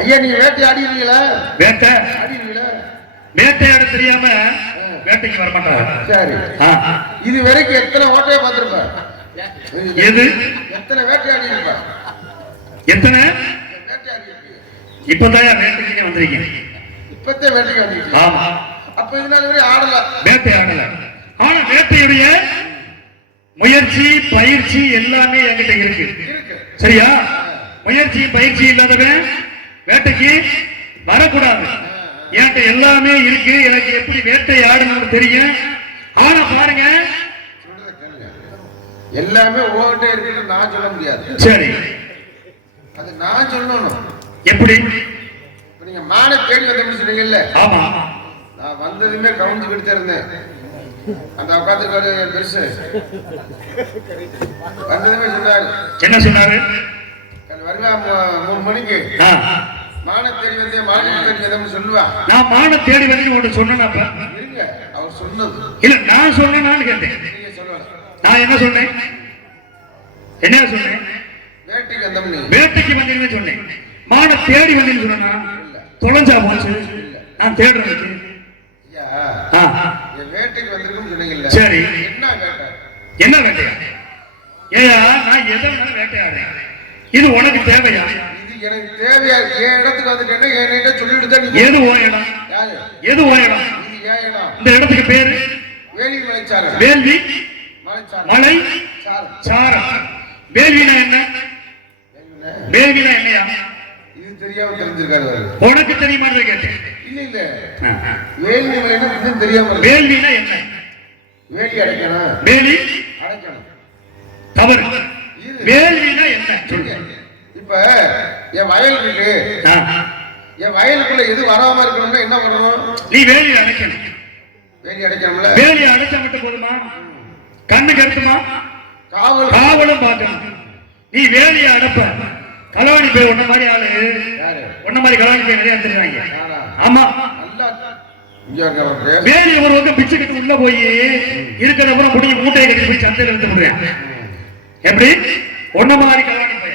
ஐயா நீங்க வேட்டை ஆடிடுவீங்களா? வேட்டை ஆடிடுவீங்களா? வேட்டையாட தெரியாம வேட்டைக்கு வர மாட்டாங்க. சரி, இது வரைக்கும் எத்தனை ஓட்டையை பார்த்திருப்ப? எது எத்தனை வேட்டையாடி இருப்ப? எத்தனை வேட்டையாடி இருக்கு? இப்பதான் வேட்டைக்கு வந்திருக்கீங்க. இப்பத்தே வேட்டைக்கு வந்திருக்கீங்க. ஆமா. அப்ப இதனால வரை ஆடல, வேட்டை ஆடல. ஆனா வேட்டையுடைய முயற்சி பயிற்சி எல்லாமே என்கிட்ட இருக்கு. சரியா? முயற்சி பயிற்சி இல்லாதவன் வேட்டைக்கு வரக்கூடாது. என்கிட்ட எல்லாமே இருக்கு. எனக்கு எப்படி வேட்டை ஆடணும்னு தெரியும். ஆனா பாருங்க, எல்லாமே ஓட்டே இருக்கு நான் சொல்ல முடியாது. சரி, அது நான் சொல்லணும். எப்படி? நீங்க மானை தேடி வந்தேன்னு சொன்னீங்கல்ல? ஆமா. நான் வந்ததுமே கவுஞ்சுக்கிட்டு இருந்தேன். அந்த உட்காந்துருக்காரு பெருசு வந்ததுமே சொன்னாரு. என்ன சொன்னாரு? வருவா 3 மணிக்கு மானை தேடி வந்தேன், மானை தேடி வந்தேன்னு சொல்லுவா. நான் மானை தேடி வந்து உங்கள்கிட்ட சொன்னேன்ப்பா. இருங்க, அவர் சொன்னது இல்ல, நான் சொன்னேன்னு கேட்டேன். நீங்க சொல்லலாம். நான் என்ன சொன்னேன்? என்ன சொன்னேன்? வேட்டைக்கு வந்தோம்னு. வேட்டைக்கு வந்தீங்கன்னு சொன்னேன். மானை தேடி வந்தீங்கன்னு சொன்னா தொலைஞ்சா போச்சு. நான் தேடுறேன். வேட்டைக்கு வந்திருக்கும் சொன்னீங்கல்ல? சரி, என்ன வேட்டை? என்ன வேட்டையா? ஏயா, நான் எதை வேட்டையாடுறேன்? இது உனக்கு தேவையா? இது எனக்கு தேவையா? என் இடத்துக்கு வந்துட்டேன்னா என்கிட்ட சொல்லிட்டு தான். எது ஓ இடம்? எது ஓ இடம்? இது ஏன் இடம்? இந்த இடத்துக்கு பேரு வேலி மலைச்சாரல். வேள்வி மலை சாரம். வேள்வினா என்ன? வேள்வினா என்னையா? இது தெரியாம தெரிஞ்சிருக்காரு. உனக்கு தெரியுமா கேட்டேன். இல்ல இல்ல, வேள்வி மலைனா இன்னும் தெரியாம. வேள்வினா என்ன? வேலி அடைக்கணும். வேலி அடைக்கணும். தவறு. வேள்வினா என்ன சொல்லுங்க. இப்ப என் வயல் இருக்கு, என் வயலுக்குள்ள எது வராம இருக்கணும்னா என்ன பண்ணணும்? நீ வேலி அடைக்கணும். வேலி அடைக்கணும்ல? வேலி அடைச்சா மட்டும் போதுமா? கண்ணு கருத்துமா? காவலும் பார்க்கணும். நீ வேலியை அடைப்ப. களவாணி போய் ஒன்ன மாதிரி ஆளு, ஒன்ன மாதிரி களவாணி போய் நிறைய தெரிஞ்சாங்க. ஆமா, வேலி ஒரு பக்கம் பிச்சுக்கிட்டு உள்ள போய் இருக்கிற அப்புறம் முடிய மூட்டையை கட்டி போய் சந்தையில் எடுத்து விடுவேன். எப்படி? ஒன்ன மாதிரி களவாணி போய்.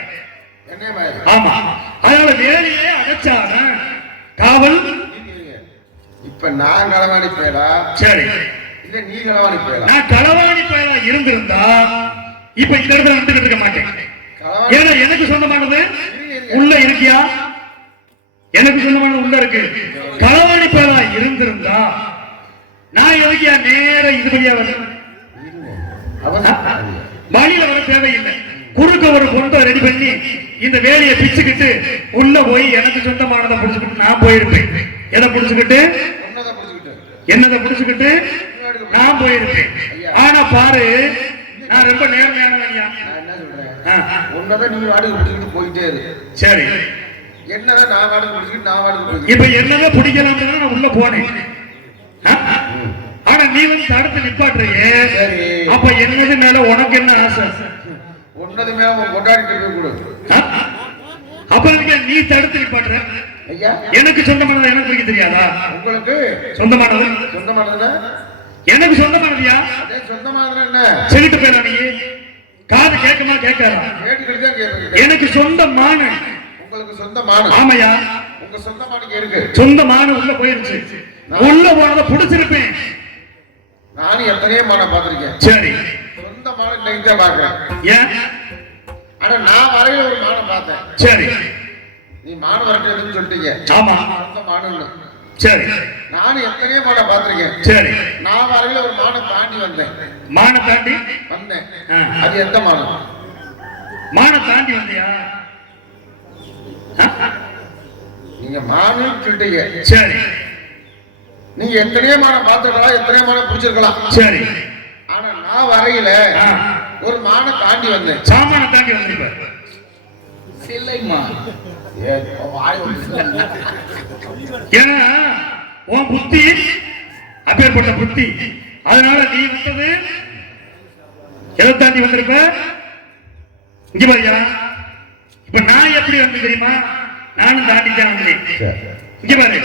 ஆமா, அதனால வேலியே அடைச்சாங்க காவல். இப்ப நான் களவாணி போயலா? சரி, இல்ல நீ களவாணி போயலா? நான் களவாணி போயலா இருந்திருந்தா இப்ப இந்த இடத்துல வந்துட்டு இருக்க மாட்டேன். ஏன்னா எனக்கு சொந்தமானது உள்ள இருக்கியா? எனக்கு சொந்தமானது உள்ள இருக்கு. களவாணி போயலா இருந்திருந்தா நான் எதுக்கியா நேர இதுபடியா வர? வழியில வர தேவையில்லை. குறுக்க ஒரு பொண்டை ரெடி பண்ணி இந்த வேலையை பிச்சுக்கிட்டு உள்ள போய் எனக்கு சொந்தமானதை புடிச்சுக்கிட்டு நான் போயிருப்பேன். எதை புடிச்சுக்கிட்டு? என்னதை புடிச்சுக்கிட்டு நான் போயிருப்பேன். ஆனா பாரு, நான் ரொம்ப நேர்மையானவன்யா. உன்னதான் நீ வாடகை பிடிச்சிட்டு போயிட்டே இரு. சரி, என்னதான் நான் வாடகை பிடிச்சிட்டு நான் வாடகை போய் இப்ப என்னதான் பிடிக்கலாம் நான் உள்ள போனேன். ஆனா நீ வந்து தடுத்து நிப்பாட்டுறியே. அப்ப என்னது மேல உனக்கு என்ன ஆசை? ஒன்னது மேல கொண்டாடிட்டு போய் கொடு. அப்ப நீ தடுத்து நிப்பாட்டுற. ஐயா, எனக்கு சொந்தமானது எனக்கு பிடிக்க தெரியாதா? உங்களுக்கு சொந்தமானது எனக்கு சொந்தமானதுயா? சொந்தமானது என்ன? சொல்லிட்டு போயிடலாம். நீ காது கேட்குமா கேட்காதா? எனக்கு சொந்தமான. உங்களுக்கு சொந்தமான? ஆமையா, உங்க சொந்தமான இருக்கு. சொந்தமான உள்ள போயிருச்சு. உள்ள போனதை புடிச்சிருப்பேன். நானும் எத்தனையோ மான பாத்திருக்கேன். சரி, சொந்தமான இன்னைக்கு தான் பாக்குறேன். ஏன்? ஆனா நான் வரையில ஒரு மான பார்த்தேன். சரி, நீ மான வரட்டுன்னு சொல்லிட்டீங்க. ஆமா, சொந்தமான. சரி, நானும் எத்தனையோ மான பாத்திருக்கேன். சரி, நான் வரையில ஒரு மான தாண்டி வந்தேன். மான தாண்டி வந்தேன். அது எந்த மானம்? மான தாண்டி வந்தியா? நீங்க மானம் சொல்லிட்டீங்க. சரி, நீங்க எத்தனையோ மானம் பார்த்துக்கலாம், எத்தனையோ மானம் பிடிச்சிருக்கலாம். சரி, ஆனா நான் வரையில ஒரு மான தாண்டி வந்தேன். சாமான தாண்டி வந்திருப்ப. ஏன்னா உன் புத்தி அப்பேற்பட்ட புத்தி. அதனால நீ வந்தது எதை தாண்டி வந்திருப்ப? இங்க பாரியா, இப்ப நான் எப்படி வந்து தெரியுமா? நானும் தாண்டி தான் வந்தேன். இங்க பாரு,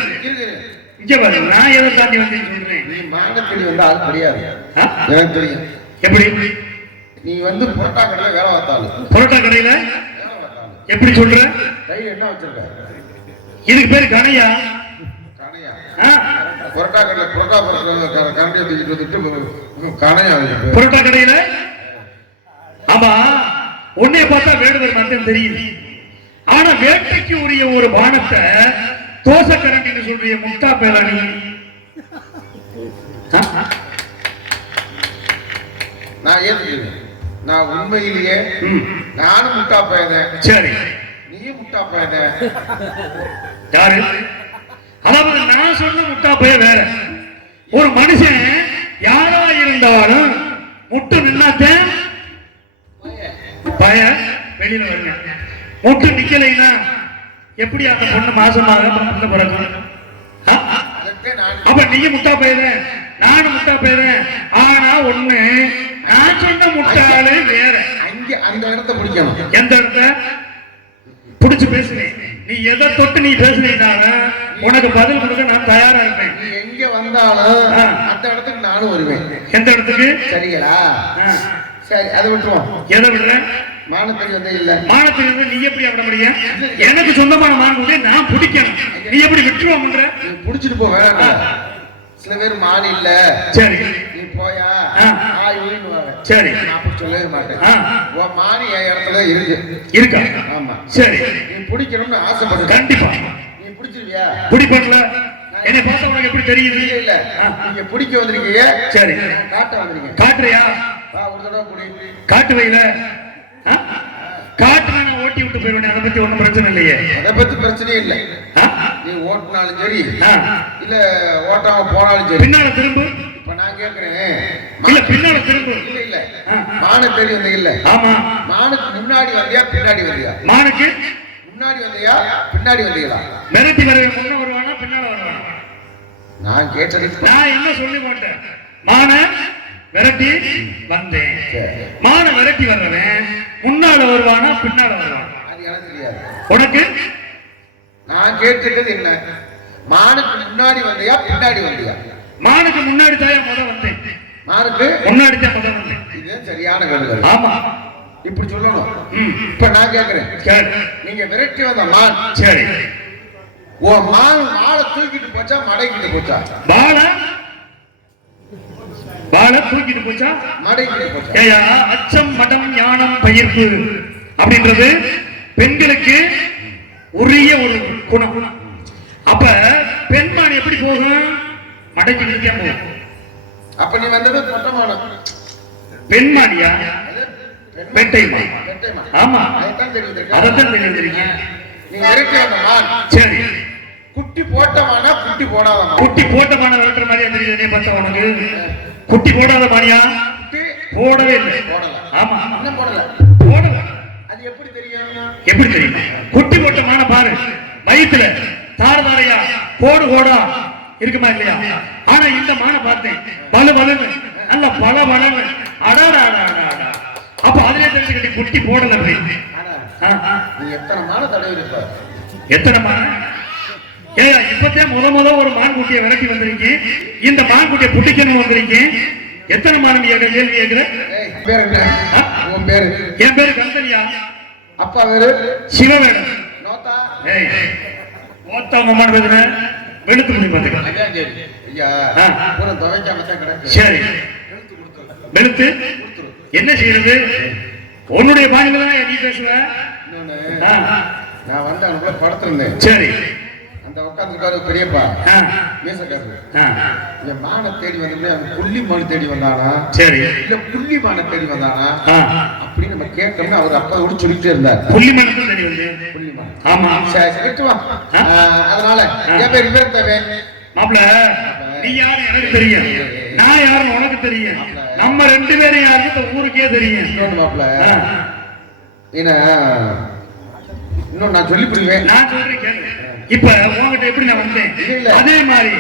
இங்க பாரு, நான் எதை தாண்டி வந்தேன்னு சொல்றேன். நீ மானத்தடி வந்தா அது தெரியாது, எனக்கு தெரியும். எப்படி? நீ வந்து புரோட்டா கடையில வேலை பார்த்தாலும், புரோட்டா கடையில எப்படி சொல்ற? கையில என்ன வச்சிருக்க? இதுக்கு பேரு கணையா? கணையா? ஆ? புரோட்டா கடையில புரோட்டா போடுறது கரண்டியை தூக்கிட்டு வந்துட்டு கணையா? புரோட்டா கடையில? ஆமா, உன்னைய பார்த்தா வேடுவர் மட்டும் தெரியுது. ஆனா வேட்டைக்கு உரிய ஒரு பானத்தை தோசை கரண்டின்னு சொல்றிய முட்டா பேராணி. நான் ஏத்துக்கிறேன். நான் உண்மையிலேயே நானும் முட்டா பையன். சரி, நீயும் முட்டா பையன். யாரு? அதாவது நான் சொன்ன முட்டா பையன் வேற. ஒரு மனுஷன் யாரா இருந்தாலும் முட்டு நின்னாத்தேன் பையன் வெளியில வருங்க. முட்டு நிக்கலைன்னா எப்படி அந்த பொண்ணு மாசமாக பிறக்கும்? அப்ப நீங்க முட்டா பையன், நானும் முட்டா பையன். ஆனா ஒண்ணு, நான் சொன்ன முட்டாளு வேற. அங்க அந்த இடத்தை பிடிக்கணும். எந்த இடத்த புடிச்சு பேசுனேன்? நீ எதை தொட்டு நீ பேசுனீங்கனாலும் உனக்கு பதில் கொடுக்க நான் தயாரா இருப்பேன். நீ எங்க வந்தாலும் அந்த இடத்துக்கு நானும் வருவேன். எந்த இடத்துக்கு? சரிங்களா? சரி, அதை விட்டுருவோம். எதை விடுற? மானத்துக்கு வந்து இல்ல. மானத்துக்கு நீ எப்படி விட முடியும்? எனக்கு சொந்தமான மான் நான் பிடிக்கணும். நீ எப்படி விட்டுருவோம்ன்ற? நீ புடிச்சிட்டு போ. வேற சில பேர் மான் இல்ல. சரி, நீ போயா சரி, அப்படி சொல்லவே மாட்டேன். உன் மானி என் இடத்துல இருக்கா? ஆமா. சரி, நீ பிடிக்கணும்னு ஆசைப்படுற. கண்டிப்பா நீ பிடிச்சிருவியா? பிடிப்படல. என்னை பார்த்தா உனக்கு எப்படி தெரியுது? இல்ல, நீங்க பிடிக்க வந்திருக்கீங்க. சரி, காட்ட வந்திருக்கீங்க. காட்டுறியா? ஒரு தடவை புடி. காட்டு வைல காட்டு நான் ஓட்டி விட்டு போயிருவேன். அதை பத்தி ஒண்ணும் பிரச்சனை இல்லையே. அதை பத்தி பிரச்சனையே இல்லை. நீ ஓட்டினாலும் சரி, இல்ல ஓட்டாம போனாலும் சரி. பின்னால திரும்ப. இப்ப நான் கேக்குறேன், இல்ல பின்னால திரும்ப. இல்ல இல்ல, மானு தேடி வந்த இல்ல. ஆமா. மானுக்கு முன்னாடி வந்தியா பின்னாடி வந்தியா? மானுக்கு முன்னாடி வந்தியா பின்னாடி வந்தீங்களா? மிரட்டி வரவே முன்ன வருவானா பின்னால வருவானா? நான் கேட்டது நான் என்ன சொல்லி மாட்டேன். மான விரட்டி வந்தேன். மான விரட்டி வர்றவன் முன்னால வருவானா பின்னால வருவானா? அது எனக்கு தெரியாது. உனக்கு நான் கேட்டது என்ன? மானுக்கு முன்னாடி வந்தியா பின்னாடி வந்தியா? மானுக்கு முன்னாடி தான் முத வந்தேன். மானுக்கு முன்னாடி தான் முத வந்தேன். இது சரியான கேள்வி. ஆமா, இப்படி சொல்லணும். இப்ப நான் கேக்குறேன், நீங்க விரட்டி வந்த மான், சரி, ஓ மான் வாழை தூக்கிட்டு போச்சா மடைக்கிட்டு போச்சா? வாழை தூக்கிட்டு போச்சா மடைக்கிட்டு போச்சா? ஏயா, அச்சம் மடம் ஞானம் பயிர்ப்பு அப்படின்றது பெண்களுக்கு உரிய ஒரு குணம். அப்ப பெண்மான் எப்படி போகும்? மடைக்கிட்டு போகும். அப்ப நீ வந்தது பொட்டமான பெண்மானியா? பெட்டைமான். ஆமா, அதான் தெரிஞ்சிருக்கீங்க. நீ விரட்டி வந்த மான், சரி, குட்டி போட்டமானா குட்டி போடாத? குட்டி போட்டமான விரட்டுற மாதிரியா தெரியுது? நீ பார்த்தா உனக்கு குட்டி போடாத மானியா? போடவே இல்லை. ஆமா, இன்னும் போடல. போடல. அது எப்படி தெரியும்? எப்படி தெரியும்? குட்டி போட்ட மான பாரு, வயிற்றுல தார தாரையா கோடு கோடா இருக்குமா இல்லையா? ஆனா இந்த மான பார்த்தேன், பல பலன்னு நல்ல பல பலன்னு. அடாடா, அப்ப அதுல தெரிஞ்சுக்கிட்டு குட்டி போடல. நீ எத்தனை மான தடவை இருக்க? எத்தனை மான? ஏயா, இப்பத்தே முத ஒரு மான்குட்டியை விரட்டி வந்திருக்கீங்க. இந்த மான்குட்டியை புட்டிக்கணும் வந்திருக்கீங்க. எத்தனை மானம் கேள்வி கேட்கிற? என் பேரு கந்தனியா. அப்பா பேரு சிவவேடன். நோத்தா. நோத்தா மம்மான் பேசுன வெளுத்து முடி பார்த்துக்க. சரி, வெளுத்து என்ன செய்யறது? உன்னுடைய பாணியில தான் நீ பேசுவ. நான் வந்து அனுப்புல படுத்திருந்தேன். சரி, அந்த உட்காந்துருக்காரு பெரியப்பா மீசக்காரரு. என் மானை தேடி வந்து புள்ளி மான் தேடி வந்தானா, சரி, இல்ல புள்ளி மானை தேடி வந்தானா அப்படின்னு நம்ம கேட்கணும்னு அவர் அப்பா கூட சொல்லிட்டே இருந்தார். புள்ளி மானுக்கு தேடி வந்து புள்ளி மான். ஆமா, சரி, அதனால என் பேர் இவர் தேவை. மாப்பிள, நீ யாரு எனக்கு தெரியும், நான் யாருன்னு உனக்கு தெரியும். நம்ம ரெண்டு பேரும் யாருக்கு இந்த ஊருக்கே தெரியும். மாப்பிள, இன்னும் நான் சொல்லி புரிவேன். நான் சொல்றேன் கேளு. இப்ப உங்ககிட்ட எப்படி நான் வந்தேன் அதே மாதிரி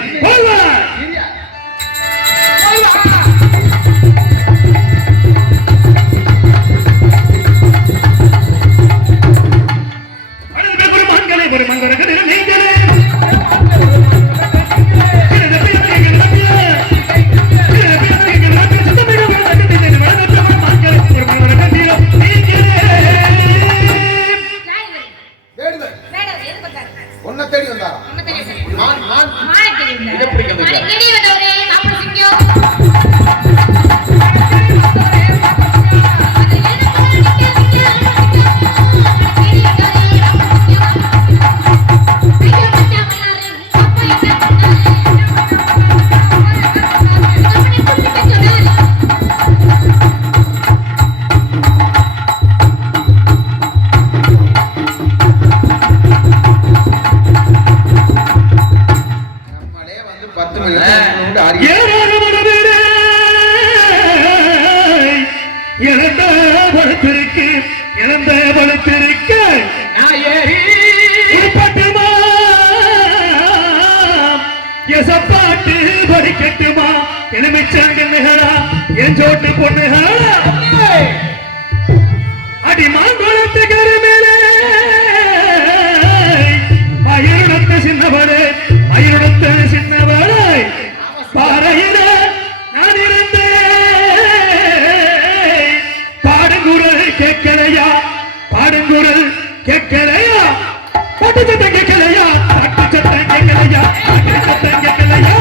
கண்ணுகளா என் சோட்டு பொண்ணுகளா அடி மாங்குளத்து கருமேலே மயிருடத்து சின்னவளே மயிருடத்து சின்னவளே பாறையில நான் இருந்தேன் பாடுங்குரல் கேட்கலையா பாடுங்குரல் கேட்கலையா பாட்டு சத்தம் கேட்கலையா பாட்டு சத்தம் கேட்கலையா பாட்டு சத்தம் கேட்கலையா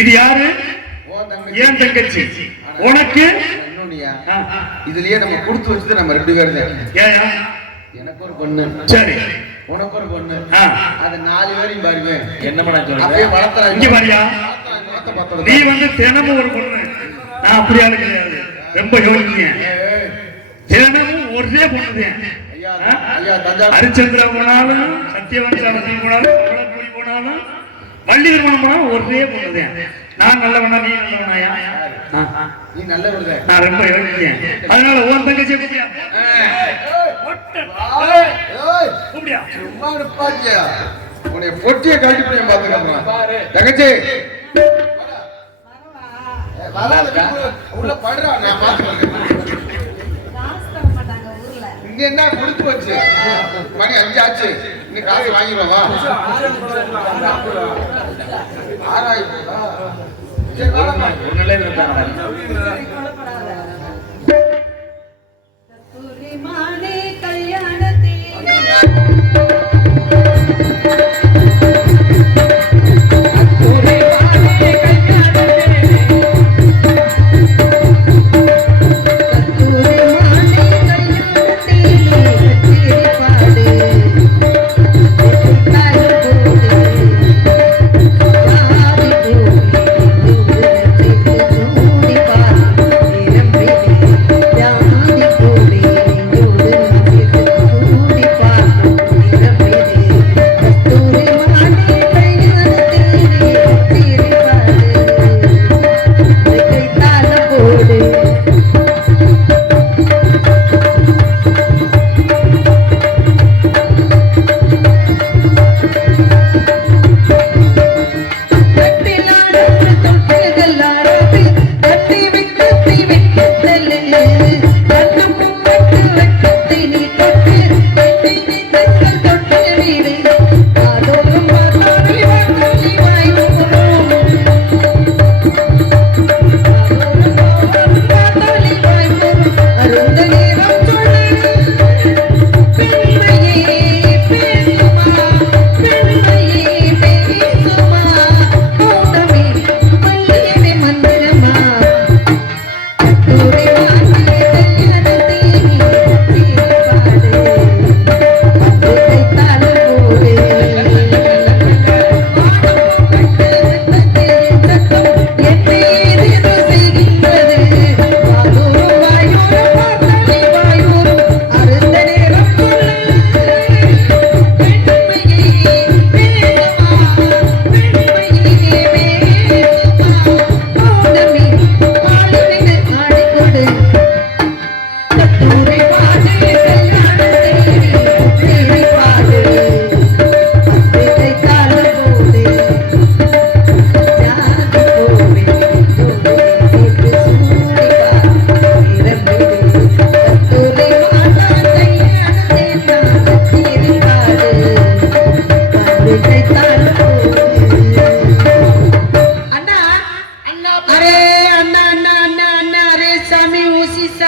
இது யாரு ஏன் தங்கச்சி உனக்கு இதுலயே நம்ம கொடுத்து வச்சது நம்ம 2 பேரும் தான் எனக்கு ஒரு பொண்ணு சரி உனக்கு ஒரு பொண்ணு அது 4 பேரையும் பாருங்க என்ன பண்ண சொல்ற அப்படியே வளர்த்தறா இங்க பாரியா நீ வந்து தினமும் ஒரு பொண்ணு நான் அப்படியே கிடையாது ரொம்ப யோசிங்க தினமும் ஒரே பொண்ணு ஹரிச்சந்திரா போனாலும் சத்தியவன் போனாலும் போனாலும் வள்ளி திருமணம் போனாலும் ஒரே பொண்ணுதான் நான் நல்லவனா நீ நல்லவனாயா நீ நல்லவனே நான் ரொம்ப யோசிச்சேன் அதனால உன் தங்கச்சி கூப்பியா கூப்பியா சும்மா பாத்தியா உன்னை பொட்டிய கழட்டி போய் பாத்துக்கலாம் தங்கச்சி உள்ள படுறா நான் பாத்துக்கிறேன் இங்க என்ன கொடுத்து வச்சு மணி 5 ஆச்சு இன்னைக்கு காசு வாங்கிடுவா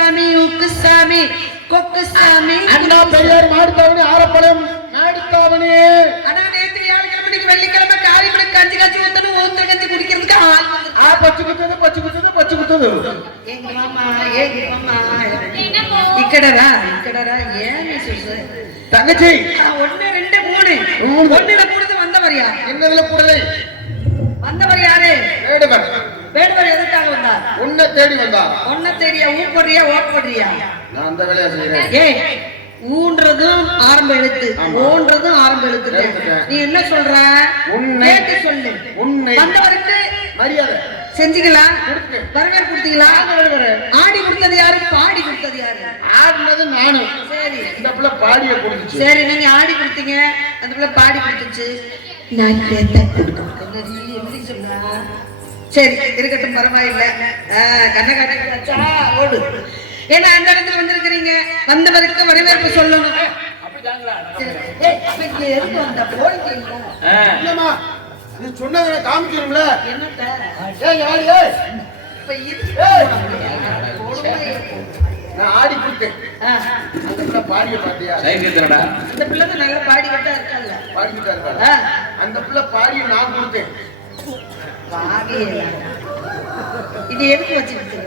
சாமி உக்கு சாமி கொக்கு சாமி அண்ணா பெரியார் மாடுத்தாவணி ஆரப்பாளையம் மாடுத்தாவணி. ஆனா நேத்து வியாழக்கிழமை வெள்ளிக்கிழமை காரிமணி கஞ்சி காய்ச்சி ஊத்தணும் ஊத்து கஞ்சி குடிக்கிறதுக்கு ஆள் பச்சு குத்துது எங்க மாமா இக்கடரா ஏன் சொல்லு தங்கச்சி 1 2 3 ஒண்ணுல கூடது வந்தவரியா என்னதுல கூடலை வந்தவர் யாரு வேடுவர் எதுக்காக வந்தார் உன்னை தேடி வந்தார் உன்னை தேடியா ஊ போடுறியா ஓட் போடுறியா நான் அந்த வேலையை செய்யறேன் ஏய் ஊன்றதும் ஆரம்ப எழுத்து ஓன்றதும் ஆரம்ப எழுத்து நீ என்ன சொல்ற கேட்டு சொல்லு உன்னை வந்தவருக்கு மரியாதை செஞ்சீங்களா வரவேற்பு கொடுத்தீங்களா ஆடி கொடுத்தது யாரு பாடி கொடுத்தது யாரு ஆடினது நானும் சரி இந்த பிள்ளை பாடிய கொடுத்துச்சு சரி நீங்க ஆடி கொடுத்தீங்க அந்த பிள்ளை பாடி கொடுத்துச்சு நான் கேட்டேன் எப்படி சொன்னா சரி இருக்கட்டும் பரவாயில்லை கண்ணை காட்டா ஓடு ஏன்னா அந்த இடத்துல வந்திருக்கிறீங்க வந்தவருக்கு வரவேற்பு சொல்லணும் நீ சொன்னதை காமிக்கணும்ல நான் ஆடி கொடுத்தேன் அந்த பிள்ளை பாடிய பாத்தியா அந்த பிள்ளை நல்லா பாடிக்கிட்டா இருக்கல்ல பாடிக்கிட்டா இருக்கா அந்த பிள்ளை பாடிய நான் கொடுத்தேன் இது எதுக்கு வச்சுக்கிட்டு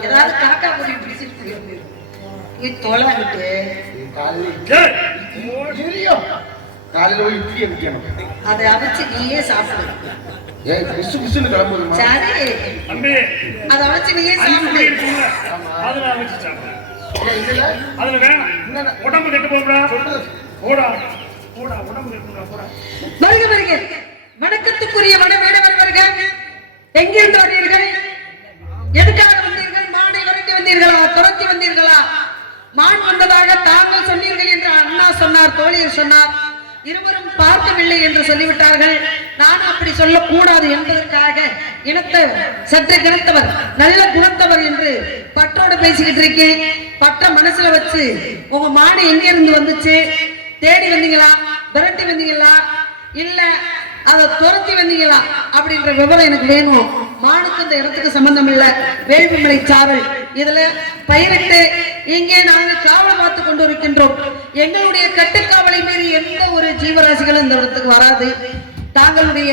ஏதாவது காக்கா போய் பிடிச்சிட்டு நீ தொலை விட்டு காலையில போய் இட்லி வைக்கணும் அதை அரைச்சு நீயே சாப்பிடு ஏய் பிசு பிசுன்னு கிளம்புதுமா சரி அதை அரைச்சு நீயே சாப்பிடு அதுல வச்சு சாப்பிடு அதுல வேணாம் உடம்பு கெட்டு போகும்டா போடா போடா உடம்பு கெட்டு போடா வருக வணக்கத்துக்குரிய வடவேடவர் வருக எங்கிருந்து வருவீர்கள் எதுக்காக வந்தீர்கள் மானை விரட்டி வந்தீர்களா துரத்தி வந்தீர்களா மான் வந்ததாக தாங்கள் சொன்னீர்கள் என்று அண்ணா சொன்னார் தோழியர் சொன்னார் இருவரும் பார்க்கவில்லை என்று சொல்லிவிட்டார்கள் நான் அப்படி சொல்லக்கூடாது என்பதற்காக சற்று கிணத்தவர் நல்ல குணத்தவர் என்று பற்றோட பேசிக்கிட்டு இருக்கேன் பற்ற மனசுல வச்சு உங்க மாடு எங்க இருந்து வந்துச்சு தேடி வந்தீங்களா விரட்டி வந்தீங்களா இல்ல அதை துரத்தி வந்தீங்களா அப்படின்ற விவரம் எனக்கு வேணும் மானுக்கு இந்த இடத்துக்கு சம்பந்தம் இல்ல வேள்விமலை சாரல் இதுல பயிரிட்டு இங்கே நாங்கள் காவல் பார்த்து கொண்டு இருக்கின்றோம் எங்களுடைய கட்டுக்காவலை மீறி எந்த ஒரு ஜீவராசிகளும் இந்த இடத்துக்கு வராது தாங்களுடைய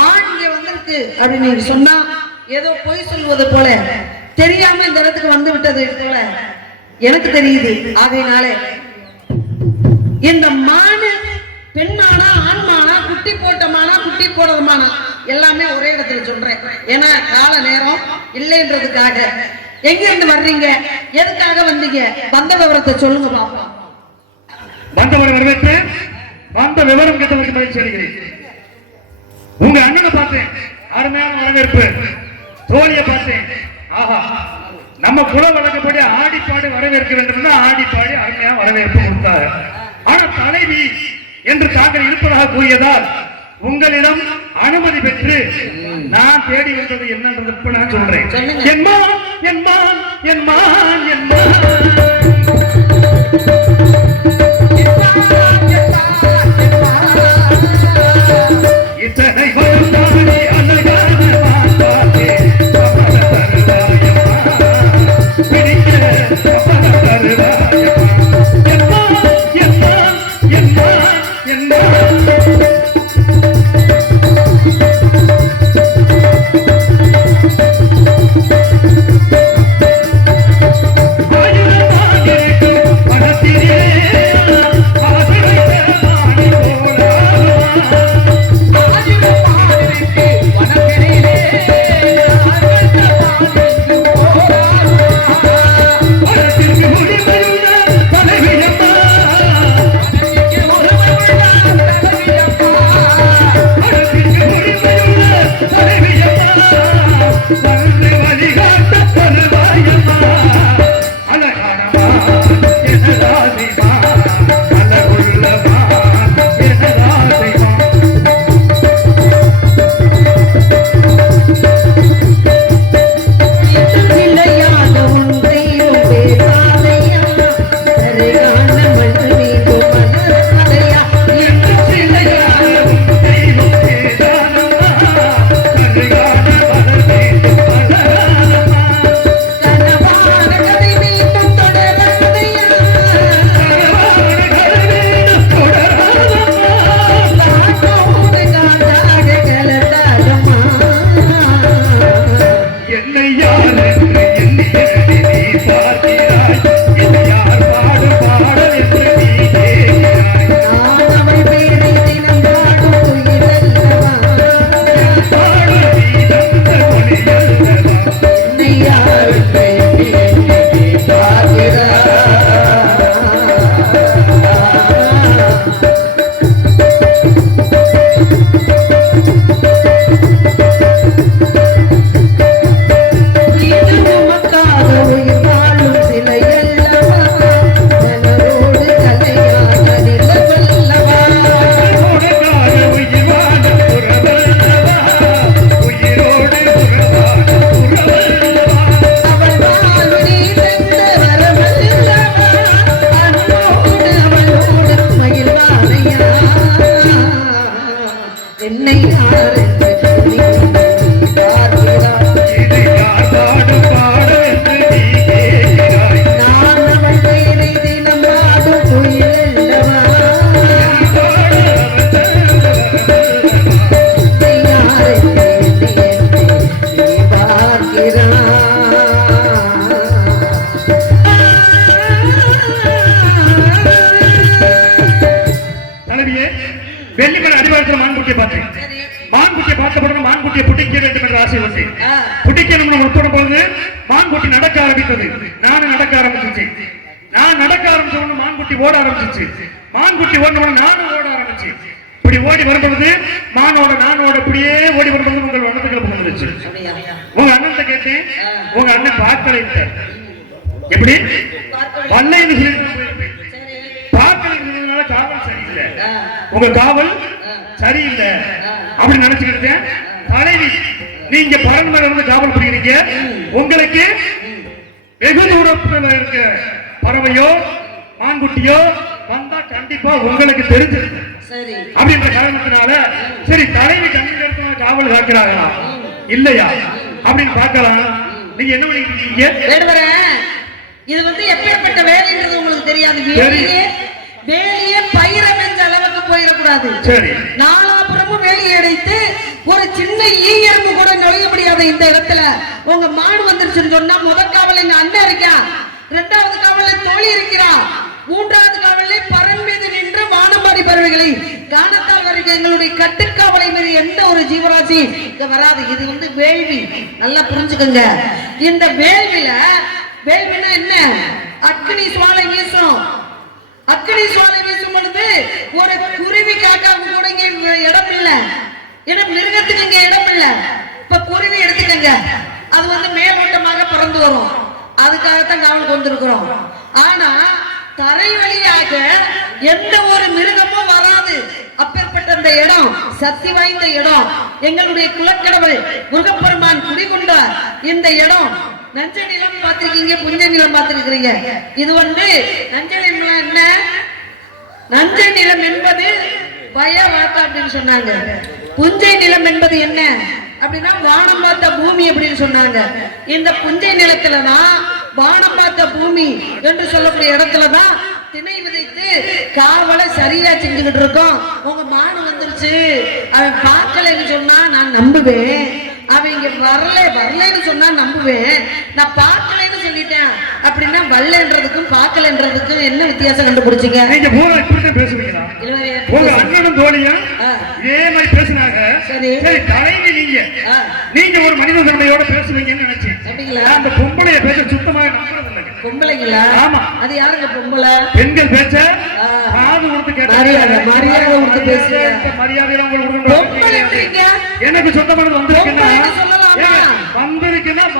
மான் இங்கே வந்திருக்கு அப்படின்னு நீங்க சொன்னா ஏதோ பொய் சொல்வது போல தெரியாம இந்த இடத்துக்கு வந்து விட்டது போல எனக்கு தெரியுது ஆகையினாலே இந்த மானு பெண்மானா ஆண்மானா குட்டி போட்டமானா குட்டி போடுறதுமானா எல்லாமே ஒரே இடத்துல சொல்றேன் ஏன்னா கால நேரம் இல்லைன்றதுக்காக எங்க இருந்து வர்றீங்க எதுக்காக வந்தீங்க வந்த விவரத்தை சொல்லுங்க பாப்பா வந்தவரை வரவேற்று வந்த விவரம் கேட்டவருக்கு பயிற்சி அளிக்கிறேன் உங்க அண்ணனை பார்த்தேன் அருமையான வரவேற்பு தோழியை பார்த்தேன் ஆஹா நம்ம குல வழக்கப்படி ஆடிப்பாடி வரவேற்க வேண்டும் ஆடிப்பாடி அருமையான வரவேற்பு கொடுத்தாரு ஆனா தலைவி என்று தாங்கள் இருப்பதாக கூறியதால் உங்களிடம் அனுமதி பெற்று நான் தேடி வந்தது என்னன்றது இப்ப நான் சொல்றேன் இத்தனை Are you மான்குட்டியை பார்த்தேன். மான்குட்டியை பார்த்தபோது மான்குட்டியை பிடிக்க வேண்டும் என்ற ஆசை வந்து பிடிக்கணும்னு முற்படும் போது மான்குட்டி நடக்க ஆரம்பித்தது. நானும் நடக்க ஆரம்பிச்சிச்சு. நான் நடக்க ஆரம்பிச்ச மான்குட்டி ஓட ஆரம்பிச்சிச்சு. மான்குட்டி ஓடின நானும் ஓட ஆரம்பிச்சு. இப்படி ஓடி வரும்பொழுது மானோட நானோட இப்படியே ஓடி வரும்பொழுது உங்கள் வண்ணத்துக்களை வந்துருச்சு. உங்க அண்ணன் கேட்டேன், உங்க அண்ணன் பார்க்கலை. எப்படி வல்லைன்னு சொல்லி பார்க்கல காவல் சரியில்லை, உங்க காவல் சரியில்லை அப்படி நினைச்சுக்கிட்டேன். தலைவி நீங்க பரன் மேல இருந்து காவல் புரியுறீங்க. உங்களுக்கு வெகு தூரத்தில் இருக்க பறவையோ மான்குட்டியோ வந்தா கண்டிப்பா உங்களுக்கு தெரிஞ்சிருக்கு அப்படின்ற காரணத்தினால சரி தலைவி கண்ணில் காவல் காக்கிறாங்களா இல்லையா அப்படின்னு பார்க்கலாம். நீங்க என்ன பண்ணிருக்கீங்க? இது வந்து எப்பேற்பட்ட வேலைன்றது உங்களுக்கு தெரியாது. வேலையே பயிரமென்ற அளவுக்கு போயிடக்கூடாது. நாலாபுரமும் வேலையை அடைத்து ஒரு சின்ன ஈயரம்பு கூட நுழைய முடியாத இந்த இடத்துல உங்க மாடு வந்துருச்சுன்னு சொன்னா முதல் காவல் எங்க அண்ணன் இருக்கான், இரண்டாவது காவல தோழி இருக்கிறான், மூன்றாவது காவலே பறன் மீது நின்று வானம்பாடி பறவைகளை காணத்தால் வரைக்கும் எங்களுடைய கட்டுக்காவலை மீறி எந்த ஒரு ஜீவராசி இங்க வராது. இது வந்து வேள்வி, நல்லா புரிஞ்சுக்கோங்க. இந்த வேள்வினா என்ன? அக்னி சுவாலை வீசும். அக்னி சுவாலை வீசும் பொழுது ஒரு குருவி காக்காவுக்கு கூட இங்க இடம் இல்லை, இடம் மிருகத்துக்கு இங்க இடம் இல்லை. இப்ப குருவி எடுத்துக்கங்க, அது வந்து மேலோட்டமாக பறந்து வரும், அதுக்காகத்தான் காவலுக்கு வந்திருக்கிறோம். ஆனா தரை வழியாக எந்த ஒரு மிருகமும் வராது. அப்பேற்பட்ட அந்த இடம் சக்தி வாய்ந்த இடம். எங்களுடைய குலக்கடவுள் முருகப்பெருமான் குடிகொண்ட இந்த இடம் நஞ்சை நிலம் பார்த்திருக்கீங்க, புஞ்சை நிலம் பார்த்திருக்கிறீங்க. இது வந்து நஞ்சை நிலம் என்ன? நஞ்சை நிலம் என்பது பயவாத்தா அப்படின்னு சொன்னாங்க. புஞ்சை நிலம் என்பது என்ன அப்படின்னா வானம் பார்த்த பூமி அப்படின்னு சொன்னாங்க. இந்த புஞ்சை நிலத்துலதான் வானம் பார்த்த பூமி என்று சொல்லக்கூடிய இடத்துலதான் திணை விதைத்து காவலை சரியா செஞ்சுக்கிட்டு இருக்கோம். உங்க மானம் வந்துருச்சு, அவன் பார்க்கலன்னு சொன்னா நான் நம்புவேன், அவன் இங்க வரலன்னு சொன்னா நம்புவேன். நான் பார்க்கலன்னு சொல்லிட்டேன் அப்படின்னா வரலன்றதுக்கும் பார்க்கலன்றதுக்கும் என்ன வித்தியாசம் கண்டுபிடிச்சீங்க? நீங்க பூரா இப்படி பேசுவீங்களா? உங்க அண்ணனும் தோழியும் இதே மாதிரி பேசினாங்க. சரி தலைவி நீங்க ஒரு மனித தன்மையோட பேசுவீங்கன்னு நினைச்சேன். அந்த பொம்பளைய பேச சுத்தமாக நம்புறது இல்லை. பொம்பளைங்களா? ஆமா. அது யாருங்க பொம்பளை? பெண்கள் பேச்ச காது கொடுத்து கேட்ட மரியாதை கொடுத்து பேசுங்க. மரியாதையெல்லாம் உங்களுக்கு எனக்கு சொந்தமானது வந்திருக்குன்னா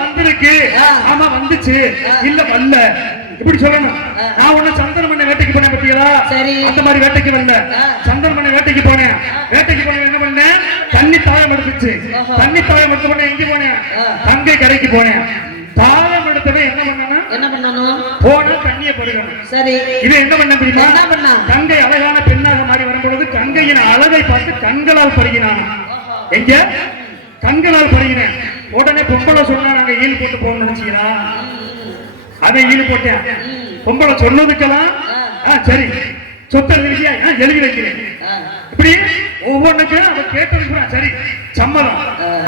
வந்திருக்கு, ஆமா வந்துச்சு, இல்ல வரல இப்படி சொல்லணும். நான் ஒண்ணு சந்தன மண்ணை வேட்டைக்கு போனேன் பத்தியா? அந்த மாதிரி வேட்டைக்கு வரல. சந்தன மண்ணை வேட்டைக்கு போனேன். என்ன பண்ணேன்? தண்ணி தாயம் எடுத்துச்சு. தண்ணி தாயம் எடுத்த உடனே எங்க போனேன்? கங்கை கரைக்கு போனேன். தாயம் எடுத்தவன் என்ன பண்ணணும்? போனா தண்ணியை பருகணும். சரி, இது என்ன பண்ண தெரியுமா? கங்கை அழகான பெண்ணாக மாறி வரும்பொழுது கங்கையின் அழகை பார்த்து கண்களால் பருகினான். எங்க கண்களால் பருகினேன். உடனே பொம்பளை சொன்னா நாங்க ஈல் போட்டு போகணும்னு நினைச்சீங்களா? அதை ஈடு போட்டேன். பொம்பளை சொன்னதுக்கெல்லாம் சரி சொத்தை எழுதி வைக்கிறேன். இப்படி ஒவ்வொன்றுக்கும் அவன் கேட்டதுக்கு சரி சம்மதம்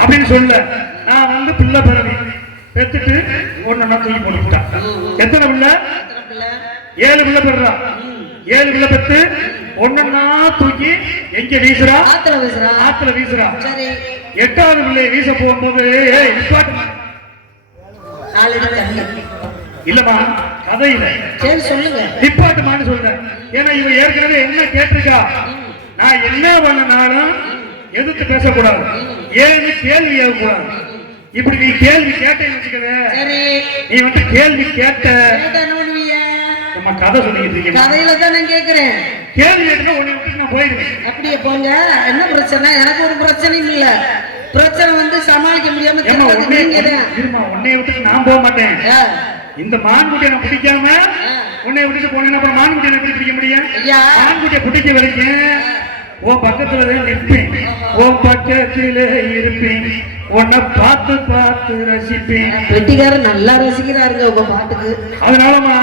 அப்படின்னு சொல்ல நான் வந்து பிள்ளை பிறவி பெத்துட்டு ஒன்னு தூக்கி போட்டுட்டான். எத்தனை பிள்ளை? 7 பிள்ளை பெறா. 7 பிள்ளை பெத்து ஒன்னா தூக்கி எங்க வீசுறா? ஆத்துல வீசுறா. 8வது பிள்ளை வீச போகும்போது இல்லமா கதையில சரி சொல்லுங்க நிப்பாட்டுமான்னு சொல்றேன். ஏன்னா இவன் ஏற்கனவே என்ன கேட்டிருக்கா, நான் என்ன பண்ணனாலும் எதிர்த்து பேசக்கூடாது, ஏன்னு கேள்வி கேட்கக்கூடாது. இப்படி நீ கேள்வி கேட்டேன்னு வச்சுக்கவே, நீ வந்து கேள்வி கேட்ட நம்ம கதை சொல்லிக்கிட்டு இருக்கேன். கதையில தான் நான் கேட்கிறேன். கேள்வி கேட்டா உன்னை விட்டு நான் போயிடுவேன். அப்படியே போங்க, என்ன பிரச்சனை? எனக்கு ஒரு பிரச்சனையும் இல்ல. பிரச்சனை வந்து சமாளிக்க முடியாம உன்னை விட்டு நான் போக மாட்டேன். இந்த மான்குட்டியை நான் பிடிக்காம உன்னை விட்டுட்டு போனேன். அப்புறம் மான்குட்டியை எப்படி பிடிக்க முடியும்? மான்குட்டியை பிடிக்க வரைக்கும் உன் பக்கத்துல நிற்பேன், உன் பக்கத்துல இருப்பேன், உன்னை பார்த்து பார்த்து ரசிப்பேன். வெட்டிக்காரர் நல்லா ரசிக்கிறாருங்க உங்க பாட்டுக்கு. அதனாலமா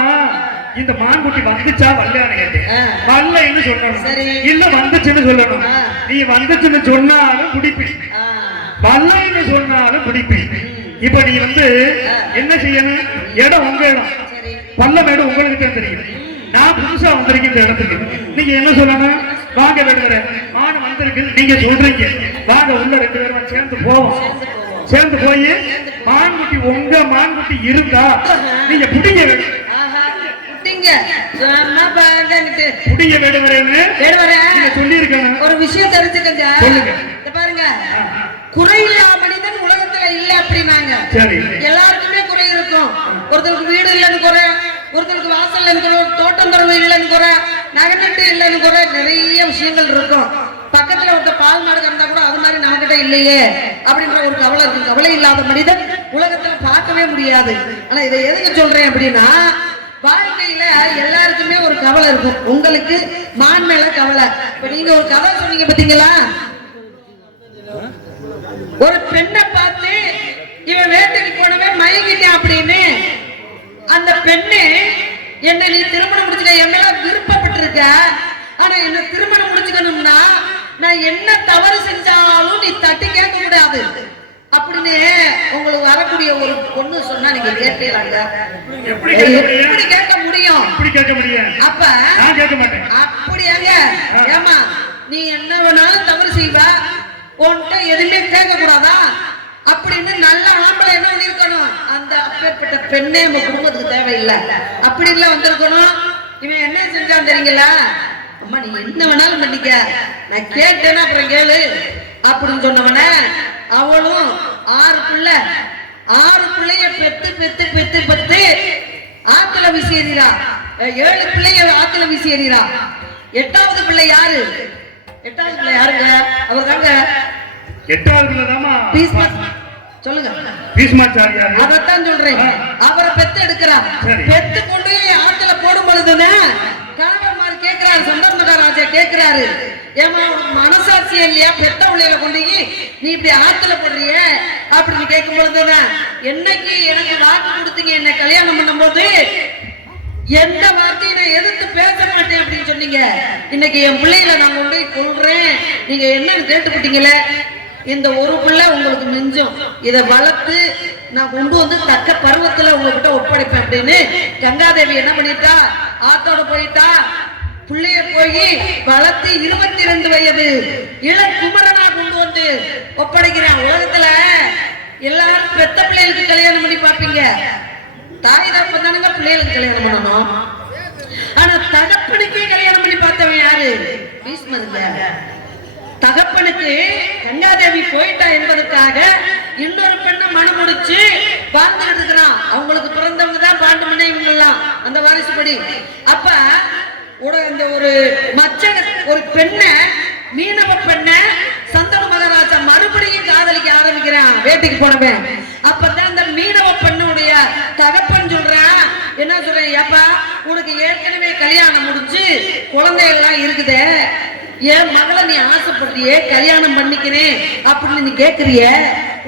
இந்த மான்குட்டி வந்துச்சா வரலையான்னு கேட்டேன். வரலைன்னு சொல்லணும், இல்ல வந்துச்சுன்னு சொல்லணும். நீ வந்துச்சுன்னு சொன்னாலும் பிடிப்பேன், வரலைன்னு சொன்னாலும் பிடிப்பேன். இப்ப நீ வந்து என்ன செய்யணும்? இடம் உங்க இடம், பள்ளமேடு உங்களுக்கு தெரியும். நான் புதுசா வந்திருக்கேன் இந்த இடத்துக்கு. நீங்க என்ன சொல்லணும்? வாங்க வேடுவரே, மான் வந்திருக்கு நீங்க சொல்றீங்க, வாங்க உள்ள 2 பேரும் சேர்ந்து போவோம். சேர்ந்து போய் மான்குட்டி, உங்க மான்குட்டி இருந்தா நீங்க புடிங்க வேணும். புடிங்க வேடுவரேன்னு சொல்லி இருக்காங்க. ஒரு விஷயம் தெரிஞ்சுக்கங்க. சொல்லுங்க. பாருங்க, குறையில்லா மனிதன் உலகத்துல இல்ல அப்படின்னாங்க. சரி, எல்லாருக்குமே குறை இருக்கும். ஒருத்தருக்கு வீடு இல்லைன்னு குறை, ஒருத்தருக்கு வாசல் இல்லைன்னு குறை, தோட்டம் தரவு இல்லைன்னு குறை, நகைநட்டு இல்லைன்னு குறை, நிறைய விஷயங்கள் இருக்கும். பக்கத்துல ஒருத்த பால் மாடு இருந்தா கூட அது மாதிரி நம்ம கிட்ட இல்லையே அப்படின்ற ஒரு கவலை இருக்கு. கவலை இல்லாத மனிதன் உலகத்துல பார்க்கவே முடியாது. ஆனா இதை எதுக்கு சொல்றேன் அப்படின்னா, வாழ்க்கையில எல்லாருக்குமே ஒரு கவலை இருக்கும். உங்களுக்கு மான் மேல கவலை. இப்ப நீங்க ஒரு கதை சொன்னீங்க பாத்தீங்களா, ஒரு பெண்ணை பார்த்து இவன் வேட்டைக்கு போனவே மயங்கிட்டான் அப்படின்னு. அந்த பெண்ணு என்ன நீ திருமணம் முடிச்சுக்க, என் மேல விருப்பப்பட்டிருக்க, ஆனா என்ன திருமணம் முடிச்சுக்கணும்னா நான் என்ன தவறு செஞ்சாலும் நீ தட்டி கேட்க கூடாது அப்படின்னு உங்களுக்கு வரக்கூடிய ஒரு பொண்ணு சொன்னா நீங்க கேட்கலாங்க. எப்படி கேட்க முடியும்? அப்ப அப்படியாங்க, ஏமா நீ என்ன வேணாலும் தவறு செய்வா, உன்கிட்ட எதுவுமே கேட்க கூடாதா அப்படின்னு நல்ல ஆம்பளை என்ன இருக்கணும்? அந்த அப்பேற்பட்ட பெண்ணே நம்ம குடும்பத்துக்கு தேவையில்லை அப்படி இல்ல வந்திருக்கணும். இவன் என்ன செஞ்சான் தெரியுங்களா, அம்மா நீ என்ன வேணாலும் பண்ணிக்க, நான் கேட்டேன்னா அப்புறம் கேளு அப்படின்னு சொன்னவன அவளும் 6 பிள்ளைய பெத்து பெத்து பெத்து பெத்து ஆத்துல வீசி எறிறா. 7 பிள்ளைய ஆத்துல வீசி எறிறா. 8வது பிள்ளை யாரு? 8வது பிள்ளை யாருங்க? அவர் தாங்க 8வது பிள்ளை தாமா சொல்லுங்க. பீஷ்மாச்சாரியார். அதத்தான் சொல்றேன். அவரை பெத்து எடுக்கிறார். பெத்து கொண்டு ஆத்துல போடும் பொழுதுன்னு கணவன்மார் கேட்கிறாரு, சந்தர்மகாராஜா கேட்கிறாரு, ஏமா மனசாட்சி இல்லையா பெத்த பிள்ளையில கொண்டு நீ இப்படி ஆத்துல போடுறிய அப்படின்னு கேட்கும் பொழுதுதான், என்னைக்கு எனக்கு வாக்கு கொடுத்தீங்க என்ன கல்யாணம் பண்ணும் போது எந்த வார்த்தையை நான் எதிர்த்து பேச மாட்டேன் அப்படின்னு சொன்னீங்க. இன்னைக்கு என் பிள்ளைகளை நான் கொண்டு போய் கொள்றேன், நீங்க என்னன்னு கேட்டுக்கிட்டீங்களே, இந்த ஒரு பிள்ளை உங்களுக்கு மிஞ்சும், இதை வளர்த்து நான் கொண்டு வந்து தக்க பருவத்துல உங்ககிட்ட ஒப்படைப்பேன் அப்படின்னு கங்காதேவி என்ன பண்ணிட்டா, ஆத்தோட போயிட்டா. பிள்ளைய போய் வளர்த்து 22 வயது இளங்குமரனா கொண்டு வந்து ஒப்படைக்கிறான். உலகத்துல எல்லாரும் பெத்த பிள்ளைகளுக்கு கல்யாணம் பண்ணி பார்ப்பீங்க, தாய் தகப்பன் தானுங்க பிள்ளைகளுக்கு கல்யாணம் பண்ணணும். ஆனா தகப்பனுக்கே கல்யாணம் பண்ணி பார்த்தவன் யாரு? பீஷ்மர். தகப்பனுக்கு கங்காதேவி போயிட்டா என்பதற்காக இன்னொரு பெண்ணை மனம் முடிச்சு வாழ்ந்துகிட்டு இருக்கிறான். அவங்களுக்கு பிறந்தவங்க தான் பாண்டுமணி இவங்க எல்லாம் அந்த வாரிசுப்படி. அப்ப அந்த ஒரு ஒரு பெண்ணை, மீனவ பெண்ணை சந்தன மகாராஜா மறுபடியும் காதலிக்க ஆரம்பிக்கிறான் வேட்டைக்கு போனவன். அப்பதான் அந்த மீனவ பெண்ணுடைய தகப்பன் சொல்றான், என்ன சொல்றேன், ஏப்பா உனக்கு ஏற்கனவே கல்யாணம் முடிஞ்சு குழந்தைகள்லாம் இருக்குதே, என் மகளை நீ ஆசைப்படுறியே கல்யாணம் பண்ணிக்கிறேன் அப்படின்னு நீ கேக்குறிய,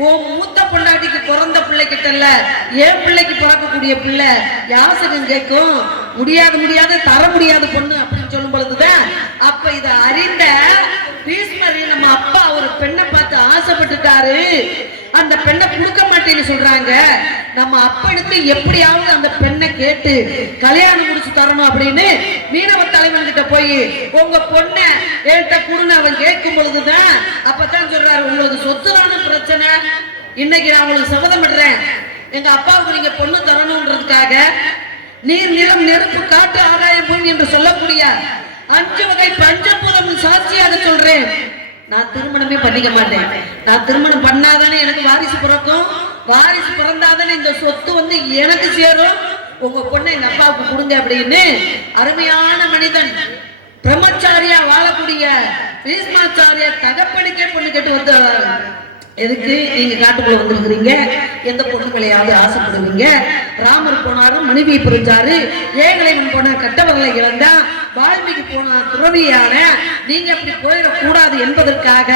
உன் மூத்த பொண்டாட்டிக்கு பிறந்த பிள்ளைகிட்ட இல்ல என் பிள்ளைக்கு பிறக்கக்கூடிய பிள்ளை யாசகம் கேட்கும், முடியாது தர முடியாது பொண்ணு அப்படின்னு சொல்லும் பொழுதுதான் அப்ப இதை அறிந்த பீஷ்மர், நம்ம அப்பா ஒரு பெண்ணை பார்த்து ஆசைப்பட்டுட்டாரு, அந்த பெண்ணை கொடுக்க மாட்டேன்னு சொல்றாங்க, நம்ம அப்பனுக்கு எப்படியாவது அந்த பெண்ணை கேட்டு கல்யாணம் முடிச்சு தரணும் அப்படின்னு மீனவ தலைவன் கிட்ட போய் உங்க பொண்ணை என்கிட்ட கொடுன்னு அவன் கேட்கும் பொழுதுதான் அப்பதான் சொல்றாரு, உங்களுக்கு சொத்துதான பிரச்சனை, இன்னைக்கு நான் உங்களுக்கு சபதம் பண்றேன், எங்க அப்பாவுக்கு நீங்க பொண்ணு தரணும்ன்றதுக்காக நீர் நிலம் நெருப்பு காட்டு ஆதாயம் பூமி என்று சொல்லக்கூடிய 5 வகை பஞ்சபூதம் சாட்சியாக சொல்றேன், நான் திருமணமே பண்ணிக்க மாட்டேன், நான் திருமணம் பண்ணாதானே எனக்கு வாரிசு பிறக்கும், வாரிசு பிறந்தாதானே இந்த சொத்து வந்து எனக்கு சேரும், உங்க பொண்ணை எங்க அப்பாவுக்கு கொடுங்க அப்படின்னு அருமையான மனிதன் பிரம்மச்சாரியா வாழக்கூடிய பீஷ்மாச்சாரிய தகப்பனுக்கே பொண்ணு கேட்டு வந்து, எதுக்கு நீங்க காட்டுக்குள்ள வந்திருக்கிறீங்க, எந்த பொண்ணுகளையாவது ஆசைப்படுவீங்க, ராமர் போனாரு மனைவி பிரிஞ்சாரு, ஏகலைவன் போன கட்டவர்களை இழந்தா, வால்மீகி போன துறவியான, நீங்க அப்படி போயிடக்கூடாது என்பதற்காக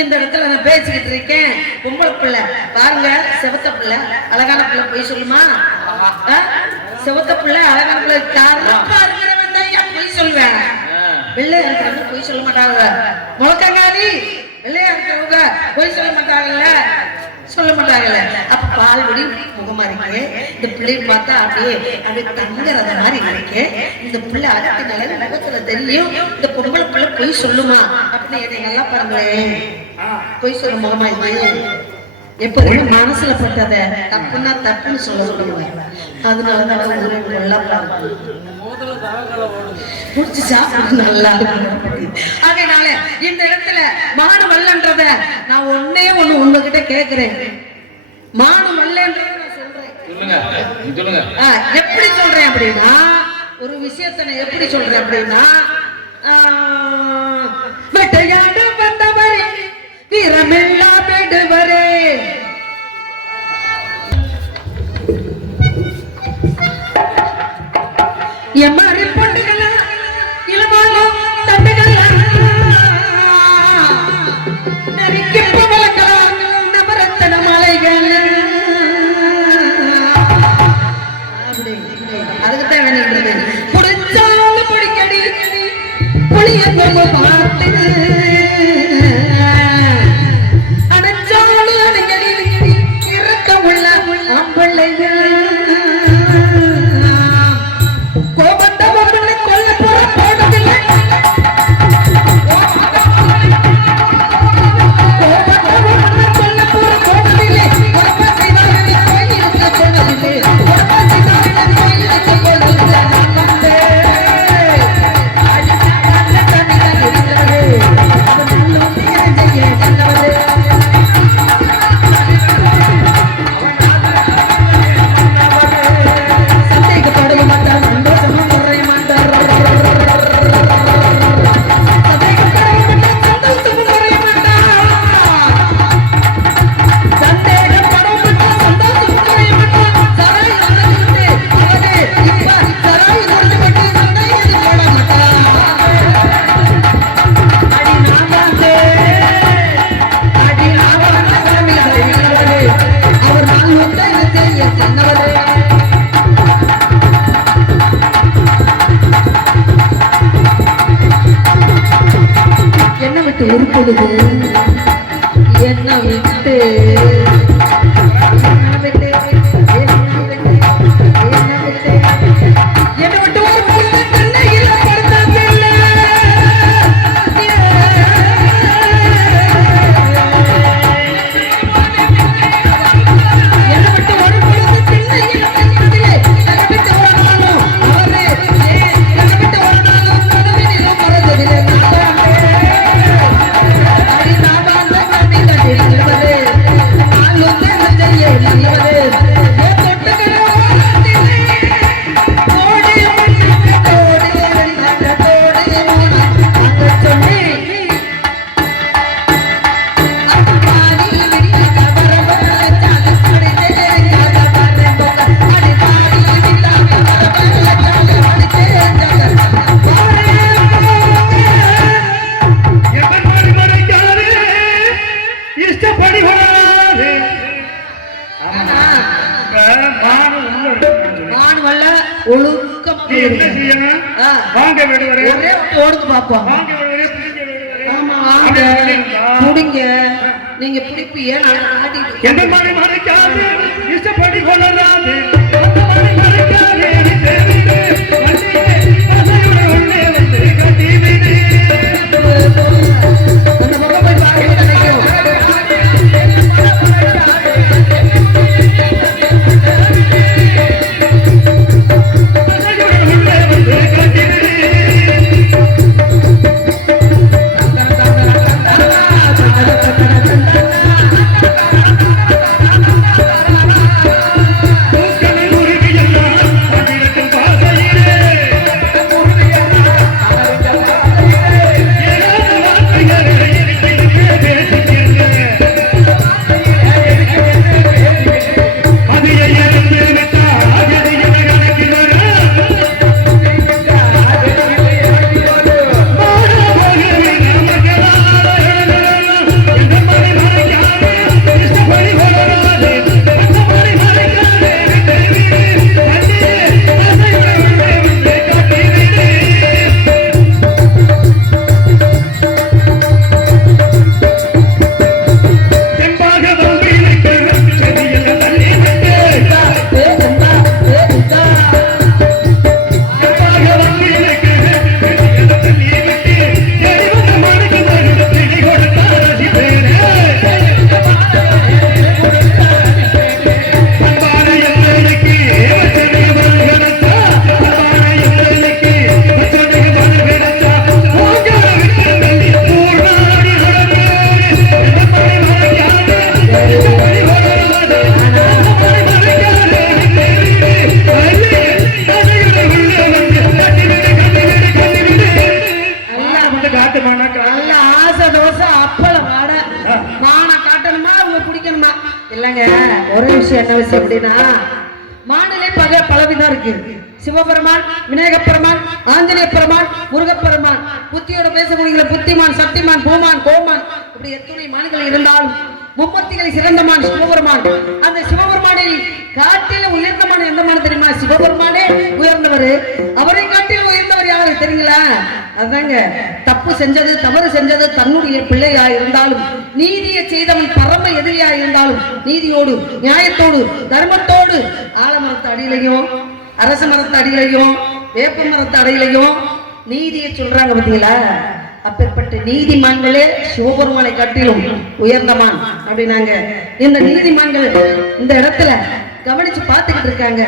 இந்த இடத்துல நான் பேசிக்கிட்டு இருக்கேன். பொம்பளை பிள்ளை பாருங்க, செவத்த பிள்ளை அழகான பிள்ளை போய் சொல்லுமா, செவத்த பிள்ளை அழகான பிள்ளை, கருப்பா இருக்கிறவன் தான் போய் சொல்வேன், வெள்ளை இருக்கிறவங்க போய் சொல்ல மாட்டாங்க, முழக்கங்காலி வெள்ளையா இருக்கிறவங்க போய் சொல்ல மாட்டாங்கல்ல, சொல்ல மாட்டாங்கல்ல. அப்ப பால்குடி முகமா இருக்கு, இந்த பிள்ளை பார்த்தா அப்படியே தங்குறத மாதிரி இருக்கு, இந்த பிள்ளை அழகு நல்ல முகத்துல தெரியும், இந்த பொம்பளை பிள்ளை பொய் சொல்லுமா அப்படின்னு என்னை நல்லா பாருங்களேன். பொய் சொல்ல முகமா இது எப்போதுமே மனசுல பட்டத தப்புன்னா தப்புன்னு சொல்ல சொல்லுவேன். அதனால முடிச்சு சாப்பிட நல்லா இருக்கும். அதனால இந்த இடத்துல மாடு வல்லன்றத நான் ஒன்னே ஒண்ணு உங்ககிட்ட கேக்குறேன். மாடு வல்லன்றத நான் சொல்றேன். எப்படி சொல்றேன் அப்படின்னா, ஒரு விஷயத்தை நான் எப்படி சொல்றேன் அப்படின்னா, வேட்டையாட வந்தவரே வீரமெல்லா வேடுவரே, எம்மாரி பொண்ணுகளா இளமாலோ தட்டுகளா நெருக்கி பவளக்கலாம் நவரத்தன மலைகள். அதுக்குத்தான் வேணுங்கிறது. புடிச்சாலும் பிடிக்கடி புளிய பார்த்து அடைச்சாலும் அடைக்கடி இருக்க உள்ள அம்பிள்ளைகள் உருப்படுது என்ன விட்டு நீங்க பிடிப்பிய எந்த மாதிரி மறைக்காது இஷ்டப்படி கொள்ளலாது Come on. அப்படிதான் இருக்கு. சிவபெருமான், விநாயகப் பெருமான், ஆஞ்சநேய பெருமான், முருகப்பெருமான், புத்தியோட பேசக்கூடிய புத்திமான், சக்திமான், பூமான், கோமான், இப்படி எத்துணை மான்கள் இருந்தாலும் மும்மூர்த்திகளை சிறந்தமான் சிவபெருமான். அந்த சிவபெருமானில் காட்டில உயர்ந்தமான எந்த மான தெரியுமா? சிவபெருமானே உயர்ந்தவர். அவரை காட்டில உயர்ந்தவர் யாரு தெரியுங்களா? அதாங்க தப்பு செஞ்சது, தவறு செஞ்சது தன்னுடைய பிள்ளையா இருந்தாலும், நீதியை செய்தவன் பரம எதிரியா இருந்தாலும், நீதியோடு நியாயத்தோடு தர்மத்தோடு ஆலமரத்து அடியிலையும் அரச மரத்து அடியிலையும் வேப்ப மரத்து அடியிலையும் நீதியை சொல்றாங்க பார்த்தீங்களா? அப்பேற்பட்ட நீதிமான்களே சிவபெருமானை காட்டிலும் உயர்ந்தமான் அப்படின்னாங்க. இந்த நீதிமான்கள் இந்த இடத்துல கவனிச்சு பார்த்துக்கிட்டு இருக்காங்க.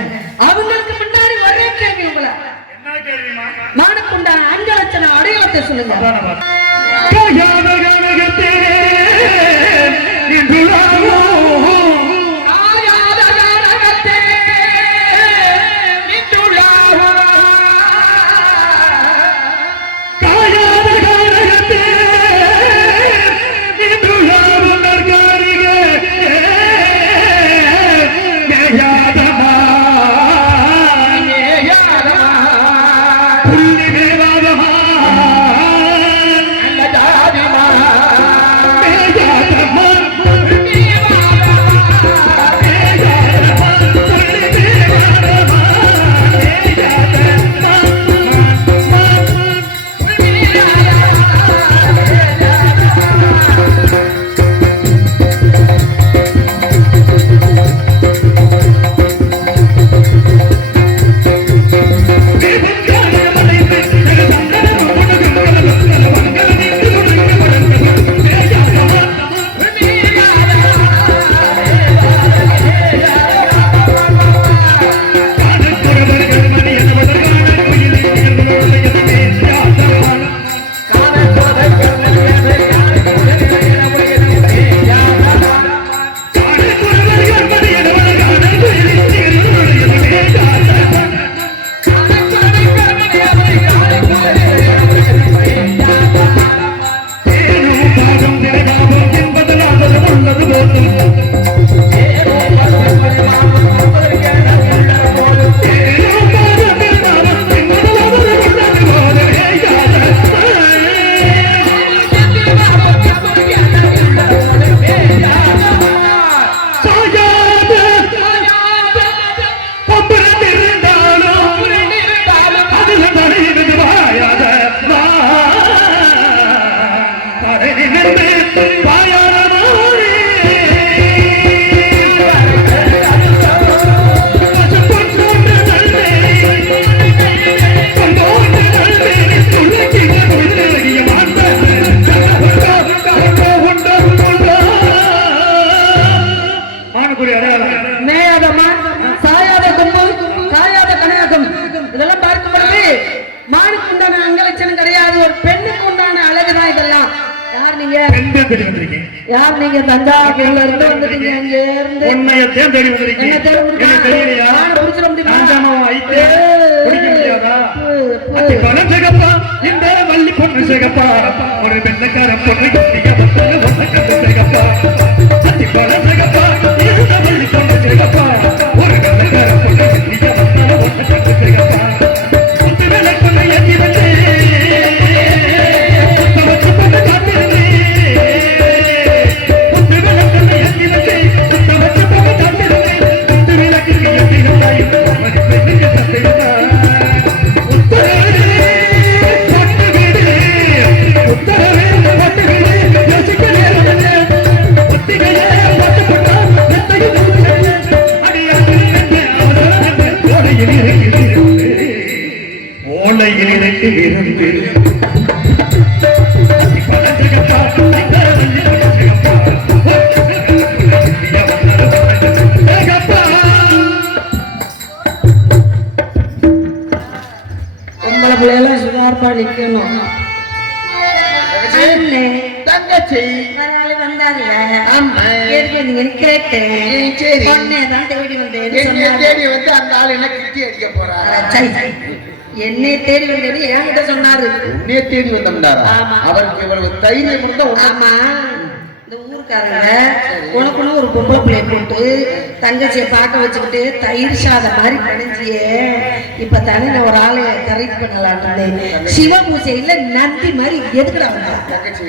அவங்களுக்கு முன்னாடி ஒரே கேள்வி, உங்களை மானக்குண்டான 5 லட்சம் அடையாளத்தை சொல்லுங்க. யார் நீங்க? தஞ்சாவூர்ல இருந்து வந்துட்டீங்க. அங்க இருந்து உன்னைய தேடி வந்திருக்கீங்க. என்ன தேடி வந்திருக்கீங்க? எனக்கு தெரியலையா? நான் புடிச்சற முடியுமா? அஞ்சாமம் ஐத்தே குடிக்க முடியாதா? அத்தி பணம் சேகப்பா, இந்த வள்ளி பொண்ணு சேகப்பா, ஒரு பெண்ணக்கார பொண்ணு கட்டிய பத்தல ஒண்ணு கண்டு சேகப்பா. அத்தி பணம் சேகப்பா, இந்த வள்ளி பொண்ணு சேகப்பா, ஒரு பெண்ணக்கார பொண்ணு கட்டிய பத்தல ஒண்ணு கண்டு சேகப்பா. முத்து மேல பொண்ணு ஏத்தி வந்தே என்னை தேடி வந்தேன்னு என்கிட்ட சொன்னாரு. உன்னைய தேடி வந்தோம்டாரா? அவருக்கு இவ்வளவு தைரியம் இருந்தா ஆமா, இந்த ஊர் ஊருக்காரங்க உனக்குன்னு ஒரு பொம்பளை பிள்ளைய போட்டு தங்கச்சியை பார்க்க வச்சுக்கிட்டு தயிர் சாதம் மாதிரி பிணைஞ்சியே இப்ப தானே நான் ஒரு ஆளை கரெக்ட் பண்ணலான்னு சிவ பூஜையில நந்தி மாதிரி எதுக்குடா வந்தா தங்கச்சி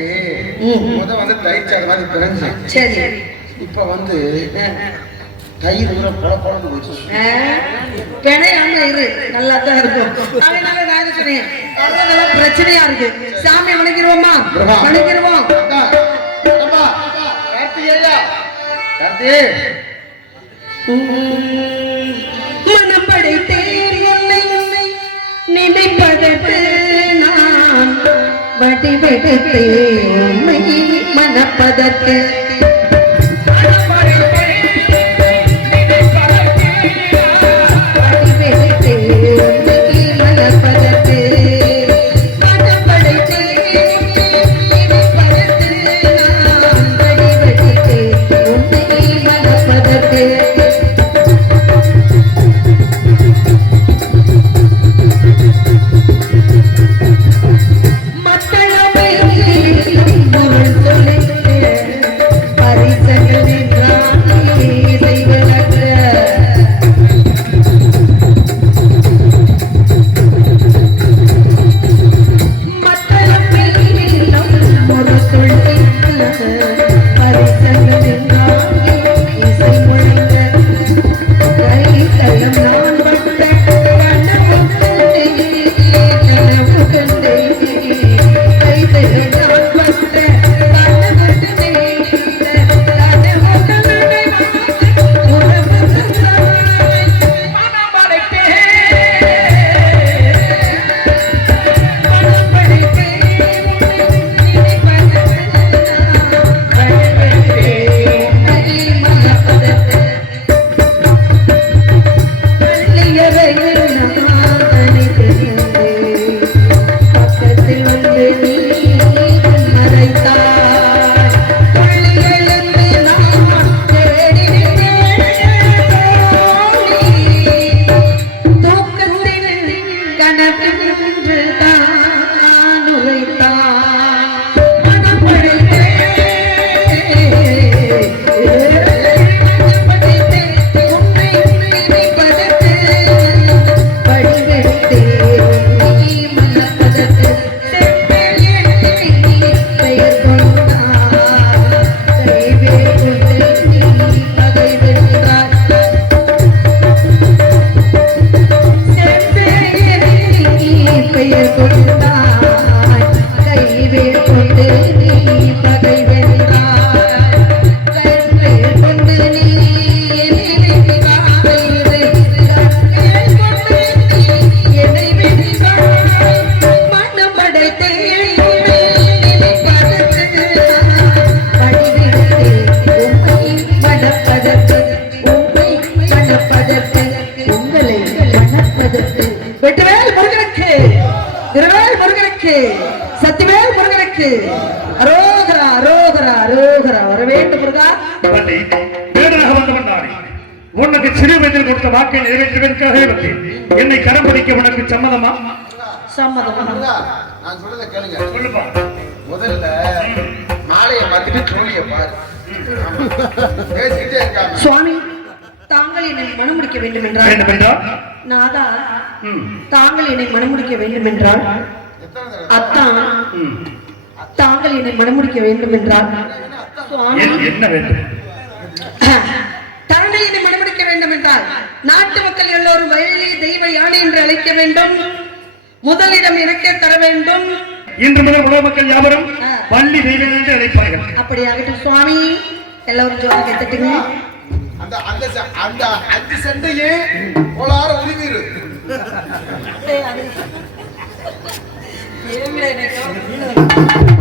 வந்து தயிர் சாதம் மாதிரி பிணைஞ்சு சரி இப்ப வந்து தயிர் ஊற குழப்பம் போச்சு பிணையாம இரு நல்லா தான் இருக்கும் அதனால நான் என்ன சொன்னேன் பிரச்சனையா இருக்கு சாமி வணங்கிடுவோமா வணங்கிடுவோம் மனம் படைத்தேன் என்னை நினைப்பதற்கு நான் வடிவெடுத்தேன் உண்மை மனப்பதற்கு சத்திவேல் முருகனுக்கு அரோகரா அரோகரா அரோகரா வர வேண்டும் முருகா. உனக்கு சிறு வயதில் கொடுத்த வாக்கை நிறைவேற்றுவதற்காக வந்தேன். என்னை கரம் பிடிக்க உனக்கு சம்மதமா? சம்மதம். நான் சொல்றத கேளுங்க. சொல்லுப்பா. முதல்ல மாலையை பார்த்துட்டு தோழியை பாரு. பேசிக்கிட்டே இருக்காங்க. சுவாமி தாங்கள் என்னை மணமுடிக்க வேண்டும் என்றால் நாதா தாங்கள் என்னை மணமுடிக்க வேண்டும் என்றால் அத்தான் தாங்கள் என்னை மணமுடிக்க வேண்டும் என்றால் என்ன வேண்டும்? தாங்கள் என்னை மணமுடிக்க வேண்டும் என்றால் நாட்டு மக்கள் எல்லோரும் வள்ளி தெய்வ யானை என்று அழைக்க வேண்டும். முதலிடம் எனக்கே தர வேண்டும். இன்று முதல் உலக மக்கள் யாவரும் வள்ளி தெய்வம் என்று அழைப்பார்கள். அப்படியாகட்டும் சுவாமி. எல்லாரும் ஜோராக கேட்டுட்டுங்க. அந்த அந்த அந்த 5 செண்டையே கோளார உரிவீரு. ஏய் அது ஏங்கடா எனக்கு